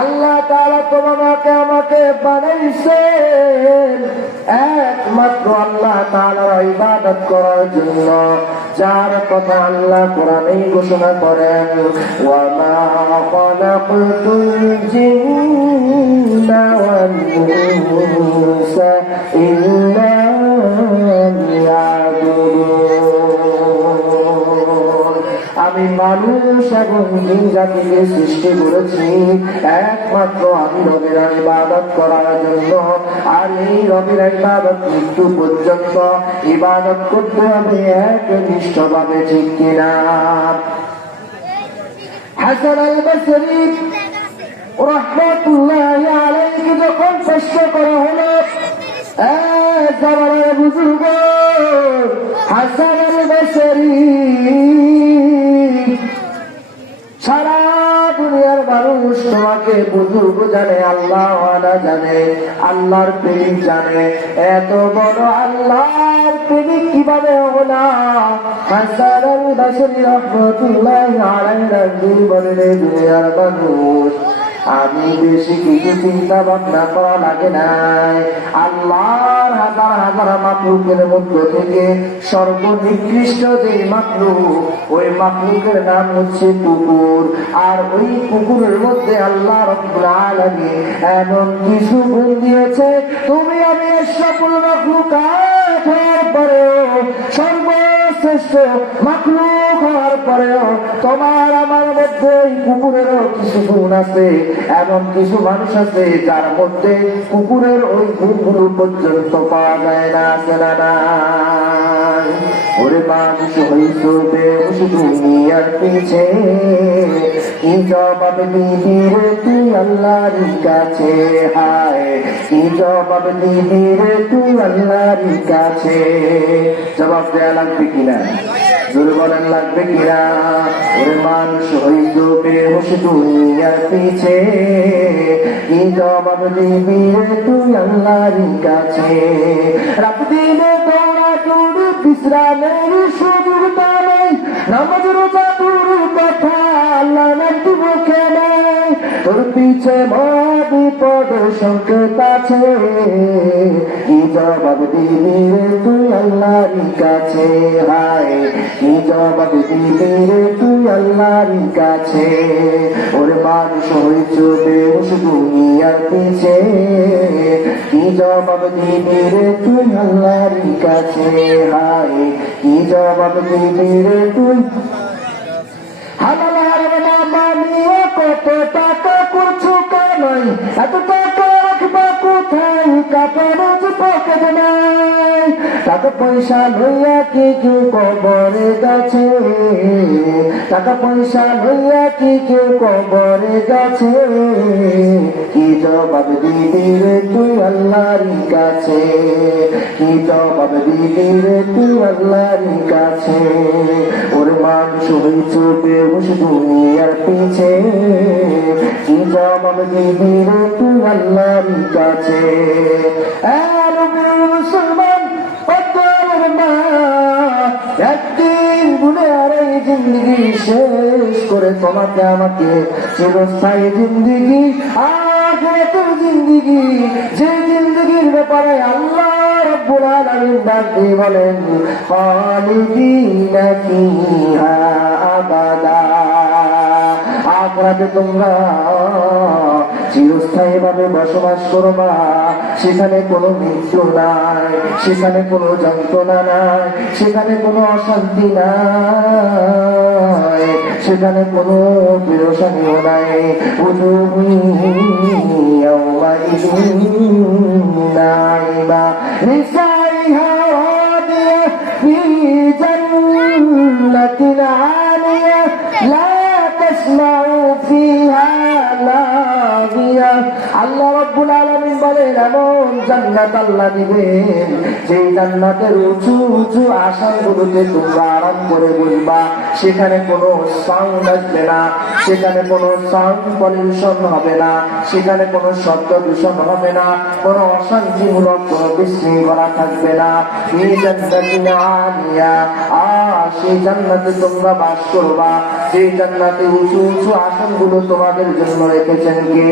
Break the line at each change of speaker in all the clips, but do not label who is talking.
আল্লাহ তাআলা তোমাকে একমাত্র আল্লাহ তাআলার ইবাদত করার জন্য, যার কথা আল্লাহ কোরআনে ঘোষণা করেন। ওয়া মা খালাকতুল মানুষ এবং জিন জাতিকে সৃষ্টি করেছি। একমাত্র আমি রবির ইবাদত করার জন্য। আর এই রবির ইবাদত মৃত্যু পর্যন্ত। ইবাদত করতে হবে এক নিষ্ঠভাবে ঠিক কিনা? হাসান আল বসরি রহমতুল্লাহ আলাইহি যখন চেষ্টা করা হলো জামানের বুজুর্গ, হাসান বুজুর্গ জানে আল্লাহ জানে, আল্লাহর প্রেমিক জানে। এত বড় আল্লাহর প্রেমিক কীভাবে হলা বসরি রহমতুল্লাহ বলেন, "এ দুনিয়ার মানুষ আমি বেশি কিছু চিন্তা ভাবনা করা লাগে নাই। আল্লাহর হাজার হাজার মাকলুকের মধ্য থেকে সর্বনিকৃষ্ট যে মাকলুক ওই মাকলুকের নাম হচ্ছে কুকুর। আর ওই কুকুরের মধ্যে আল্লাহ রব্বুল আলামিন এমন কিছু গুণ দিয়েছে, তুমি আমি মাকলুকাত হওয়ার পরেও সর্বশ্রেষ্ঠ মাকলুক হওয়ার পরেও তোমার আমার মধ্যে এই কুকুরেরও কিছু গুণ আছে, এমন কিছু মানুষ আছে যার মধ্যে কুকুরের ওই গুণগুলো পর্যন্ত পাওয়া যায় না, আছে না, নাই। ওরে মানুষ হইছো বেশ দুনিয়ার পিছে। জবাব দিবি রে তুই আল্লাহর কাছে হায় জবাব দিবি রে তুই আল্লাহর কাছে জবাব দেয়া লাগবে কিনা? জোরে লাগবে কিনা ওরে মানুষ হইল বেহুশ দুনিয়ার পিছে কি? জবাব দিবি রে তুই আল্লাহর কাছে রাত দৌড়া দৌড়ি বিশ্রামের সুযোগতা নেই। নামাজ রোজা দূর কথা আল্লাহ নাকি মুখে নেই। তোর পিছে বিপদ সংকেত আছে। কি জবাব দিবি রে তুই আল্লাহর কাছে? হায়, কি জবাব দিবি রে তুই আল্লাহর কাছে? ওরে মানুষ হইছ বেশ দুনিয়ার পিছে। কি জবাব দিবি রে তুই আল্লাহর কাছে? হায়, কি জবাব দিবি রে তুই কত টাকা করছ কামাই এত টাকা রাখবা কোথায়? কাপড় পকেট নাই। টাকা পয়সা লইয়া কি কেউ কবরে গেছে? টাকা পয়সা লইয়া কি কেউ কবরে গেছে? কি জবাব দিবি রে তুই আল্লাহর কাছে? কি জবাব দিবি রে তুই আল্লাহর কাছে? ওর মানুষ হইছ বেহুশ দুনিয়ার পিছে। কি জবাব দিবি রে তুই আল্লাহর কাছে? আর একদিন গুনে আর এই জিন্দগি শেষ করে তোমাকে আমাকে চিরস্থায়ী জিন্দগি আর জিন্দগি। যে জিন্দগির ব্যাপারে আল্লাহ রব্বুল বলেন, খালিদিনা ফিহা আবাদা। আখরাতে তোমরা চিরস্থায়ী ভাবে বসবাস করবা সেখানে কোনো মৃত্যু নাই, সেখানে কোনো যন্ত্রণা নাই, সেখানে কোনো অশান্তি নাই, সেখানে কোনো বিরসানিও নাই। আল্লাহ দিবেন যেই জান্নাতের উঁচু উঁচু আশাগুলোতে তোমরা আরাম করে বসবা সেখানে কোনো সাউন্ড আসবে না, সেখানে কোনো সাউন্ড পলিউশন হবে না, সেখানে কোনো শব্দ দূষণ হবে না, কোনো অশান্তিমূলক কোনো বিশৃঙ্খলা থাকবে না। এই আলিয়া আর সেই জান্নাতে তোমরা বাস করবা। সেই জান্নাতে উঁচু উঁচু আসনগুলো তোমাদের জন্য রেখেছেন কে?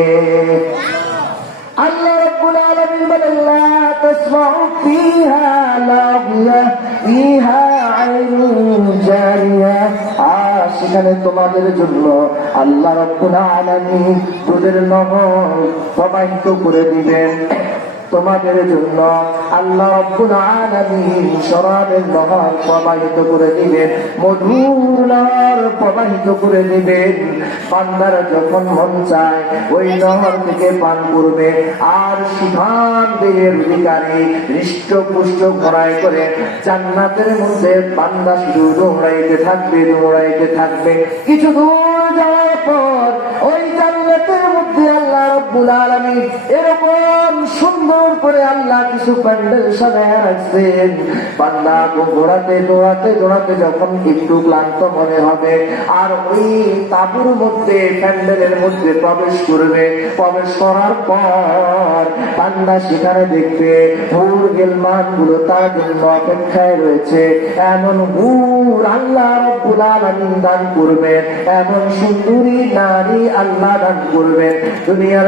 আল্লাহ রাব্বুল আলামিন বলেন, লা তাসমাউ ফিহা লাগিয়া ফিহা আর সেখানে তোমাদের জন্য আল্লাহ রব্বুল আলামিন তোদের নহর প্রবাহিত করে দিবেন। তোমাদের জন্য আল্লাহ রব্বুল আলামিন শরাবের নহর প্রবাহিত করে দিবেন, মধুর প্রবাহিত করে দিবেন। বান্দার যখন মন চায়, ওই নহর থেকে পান করবে। আর সুধান দেহের অধিকারী হৃষ্টপুষ্ট ঘোড়ায় করে জান্নাতের মধ্যে বান্দা শুধু দৌড়াইতে থাকবে দৌড়াইতে থাকবে। কিছু দূর যাওয়ার পর রব্বুল আলামিন এরকম সুন্দর করে আল্লাহ কিছু প্যান্ডেল সাজায় রাখছেন। বান্দা ঘোড়াতে দৌড়াতে দৌড়াতে যখন একটু ক্লান্ত মনে হবে, আর ওই তাবুর মধ্যে, প্যান্ডেলের মধ্যে প্রবেশ করবে। প্রবেশ করার পর বান্দা সেখানে দেখবে হুর গেলমানগুলো তার জন্য অপেক্ষায় রয়েছে। এমন হুর আল্লাহ রব্বুল আলামিন দান করবেন। এমন সুন্দরী নারী আল্লাহ দান করবেন। দুনিয়ার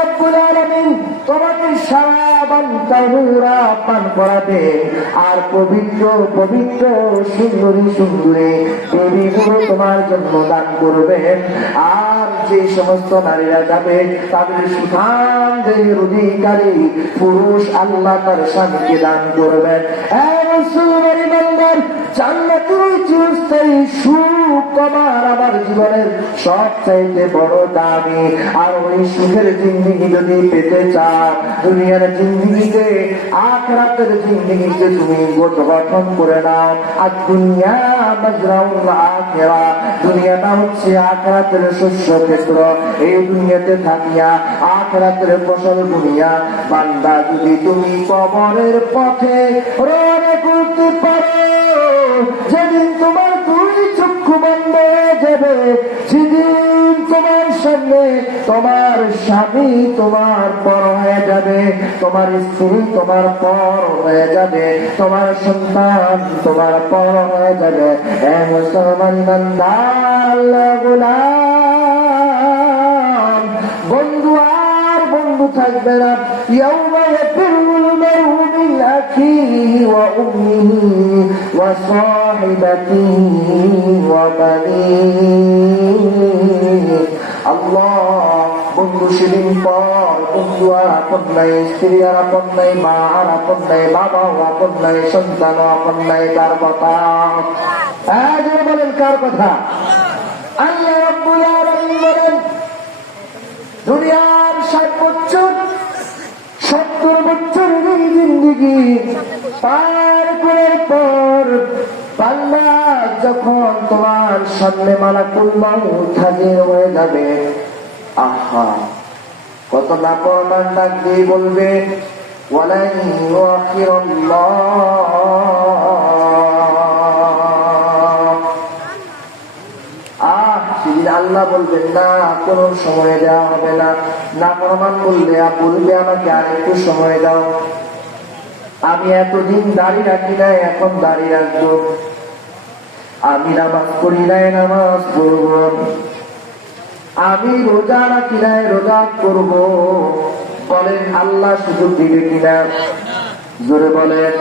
আর পবিত্র পবিত্র, সুন্দরী তোমার দান করবেন আর যে সমস্ত নারীরা যাবে, তাদের সুধান পুরুষ আল্লাহ তার স্বামীকে দান করবেন। হ্যাঁ আর আখরাতের দুনিয়া মাজরাউল আখেরা দুনিয়াটা হচ্ছে আখরাতের শস্য ক্ষেত্র। এই দুনিয়াতে থাকিয়া আখরাতের ফসল বুনিয়া বান্দা, যদি তুমি কবরের পথে রওনা করতে পারো, যেদিন তোমার দুই চক্ষু বন্ধ হয়ে যাবে, সেদিন তোমার সামনে তোমার স্বামী তোমার পর হয়ে যাবে, তোমার স্ত্রী তোমার পর হয়ে যাবে, তোমার সন্তান তোমার পর হয়ে যাবে। মুসলমান বন্ধু আর বন্ধু থাকবে না। ওয়া সাহিবাতিহি ওয়া বানিহি আল্লাহ বন্ধু সেদিন পর বন্ধু আর আপন নাই স্ত্রী আর আপন নাই মা আর আপন নাই বাবা আপন নাই সন্তান আপন নাই কার কথা বলেন কার কথা আল্লাহ বলেন পার পর পাল্লা যখন তোমার সামনে হয়ে যাবে, আহা, কত ডাক দিয়ে বলবে আল্লাহ বলবেন, না, কোন সময় দেওয়া হবে না। না প্রমাণ বললে, বলবে আমাকে আরেকটু সময় দাও। আমি এতদিন দাড়ি রাখি নাই, এখন দাড়ি রাখব। আমি নামাজ পড়ি নাই, নামাজ পড়ব। আমি রোজা রাখি নাই, রোজা করব। বলেন, আল্লাহ সুযোগ দিবে কিনা? জোরে বলেন।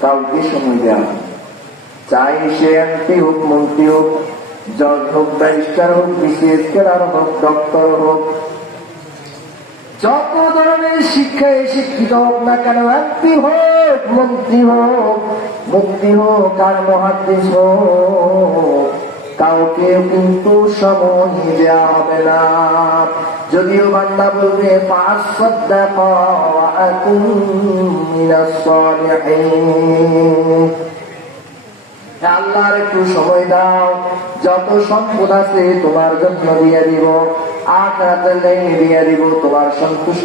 কাউকে সময় দেওয়া চাই সে এমপি হোক, মন্ত্রী হোক, জজ হোক, ব্যারিস্টার হোক, বিসিএস কেলার হোক, ডক্টর হোক যত ধরনের শিক্ষায় শিক্ষিত হোক না কেন এমপি হোক, মন্ত্রী হোক মুক্তি হোক আর মহাদেশ হোক, কাউকে কিন্তু সময় দেওয়া হবে না। যদিও বান্দা বলবে, পাঁচ সদ্দা আল্লাহর একটু সময় দাও। যত সম্পদ আছে তোমার জন্য দিয়ে দিব আখ রাতের দিয়ে দিব তোমার সন্তুষ্ট।